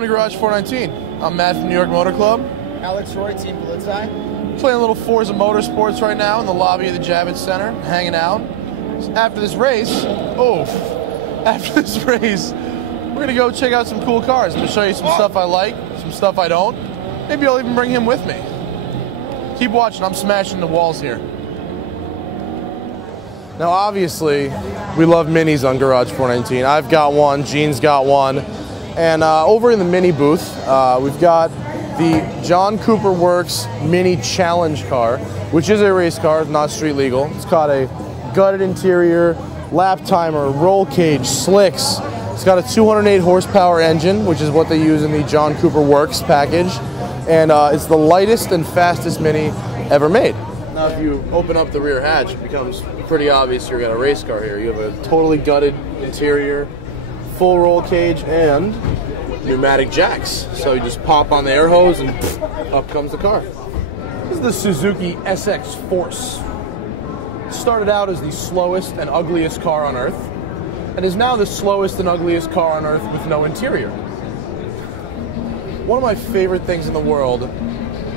Welcome to Garage 419. I'm Matt from New York Motor Club. Alex Roy, Team Blitzeye. Playing a little Forza Motorsports right now in the lobby of the Javits Center, hanging out. After this race, we're gonna go check out some cool cars. I'm gonna show you some stuff I like, some stuff I don't. Maybe I'll even bring him with me. Keep watching, I'm smashing the walls here. Now obviously, we love minis on Garage 419. I've got one, Gene's got one. And over in the mini booth, we've got the John Cooper Works Mini Challenge car, which is a race car, not street legal. It's got a gutted interior, lap timer, roll cage, slicks. It's got a 208 horsepower engine, which is what they use in the John Cooper Works package. And it's the lightest and fastest Mini ever made. Now if you open up the rear hatch, it becomes pretty obvious you've got a race car here. You have a totally gutted interior, full roll cage, and pneumatic jacks. So you just pop on the air hose and up comes the car. This is the Suzuki SX Force. It started out as the slowest and ugliest car on Earth, and is now the slowest and ugliest car on Earth with no interior. One of my favorite things in the world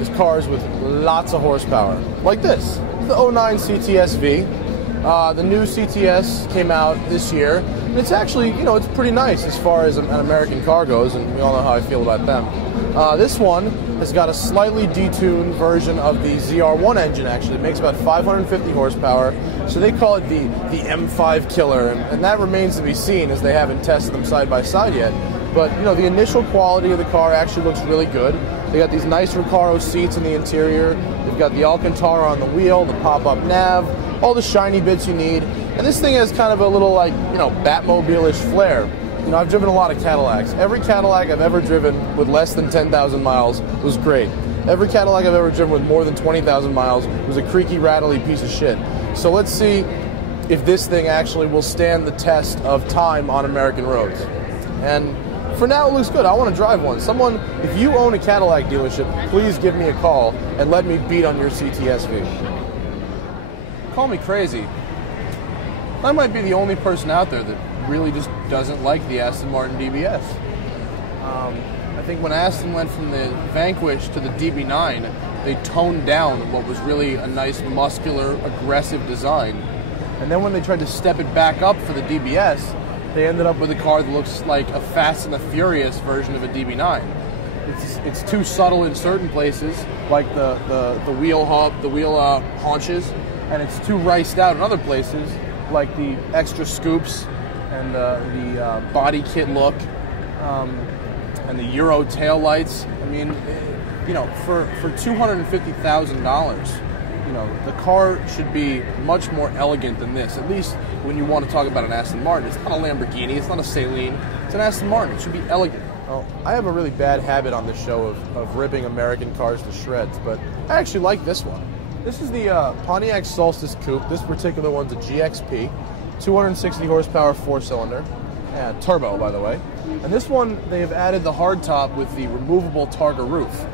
is cars with lots of horsepower, like this, the 09 CTS-V. The new CTS came out this year, and it's actually, it's pretty nice as far as an American car goes, and we all know how I feel about them. This one has got a slightly detuned version of the ZR1 engine, actually. It makes about 550 horsepower, so they call it the M5 killer, and that remains to be seen as they haven't tested them side by side yet. But, the initial quality of the car actually looks really good. They got these nice Recaro seats in the interior. They've got the Alcantara on the wheel, the pop-up nav, all the shiny bits you need. And this thing has kind of a little, Batmobile-ish flair. I've driven a lot of Cadillacs. Every Cadillac I've ever driven with less than 10,000 miles was great. Every Cadillac I've ever driven with more than 20,000 miles was a creaky, rattly piece of shit. So let's see if this thing actually will stand the test of time on American roads. And for now, it looks good. I want to drive one. Someone, if you own a Cadillac dealership, please give me a call and let me beat on your CTS-V. Call me crazy. I might be the only person out there that really just doesn't like the Aston Martin DBS. I think when Aston went from the Vanquish to the DB9, they toned down what was really a nice, muscular, aggressive design. And then when they tried to step it back up for the DBS, they ended up with a car that looks like a Fast and the Furious version of a DB9. It's too subtle in certain places, like the wheel hub, the wheel haunches, and it's too riced out in other places, like the extra scoops and the body kit look and the Euro tail lights. I mean, for $250,000. The car should be much more elegant than this, at least when you want to talk about an Aston Martin. It's not a Lamborghini, it's not a Saleen, it's an Aston Martin. It should be elegant. Well, I have a really bad habit on this show of ripping American cars to shreds, but I actually like this one. This is the Pontiac Solstice Coupe. This particular one's a GXP, 260 horsepower, 4-cylinder, turbo, by the way. And this one, they have added the hardtop with the removable Targa roof,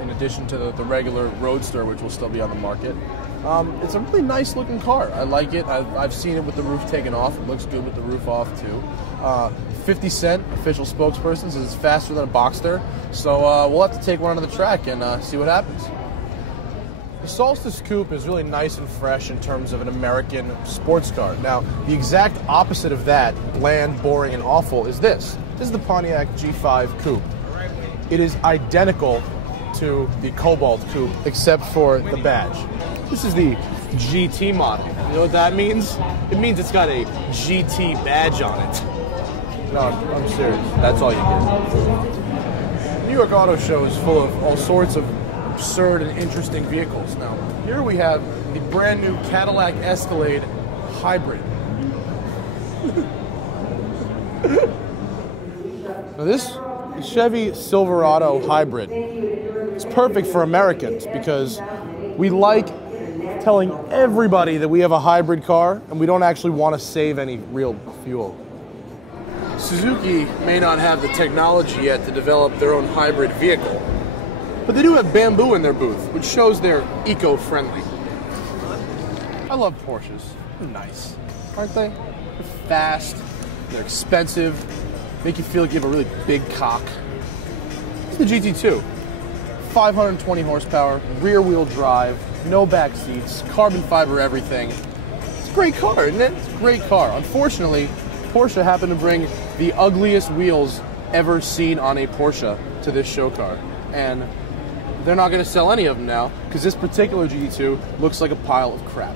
in addition to the regular Roadster, which will still be on the market. It's a really nice looking car. I like it. I've seen it with the roof taken off. It looks good with the roof off too. 50 Cent, official spokesperson, says it's faster than a Boxster. So we'll have to take one onto the track and see what happens. The Solstice Coupe is really nice and fresh in terms of an American sports car. Now, the exact opposite of that, bland, boring, and awful, is this. This is the Pontiac G5 Coupe. It is identical to the Cobalt Coupe, except for the badge. This is the GT model. You know what that means? It means it's got a GT badge on it. No, I'm serious. That's all you get. New York Auto Show is full of all sorts of absurd and interesting vehicles. Now, here we have the brand new Cadillac Escalade Hybrid. Now this Chevy Silverado Hybrid is perfect for Americans because we like telling everybody that we have a hybrid car and we don't actually want to save any real fuel. Suzuki may not have the technology yet to develop their own hybrid vehicle, but they do have bamboo in their booth, which shows they're eco-friendly. I love Porsches. They're nice, aren't they? They're fast, they're expensive, make you feel like you have a really big cock. That's the GT2. 520 horsepower, rear wheel drive, no back seats, carbon fiber everything. It's a great car, isn't it? It's a great car. Unfortunately, Porsche happened to bring the ugliest wheels ever seen on a Porsche to this show car. And they're not going to sell any of them now because this particular GT2 looks like a pile of crap.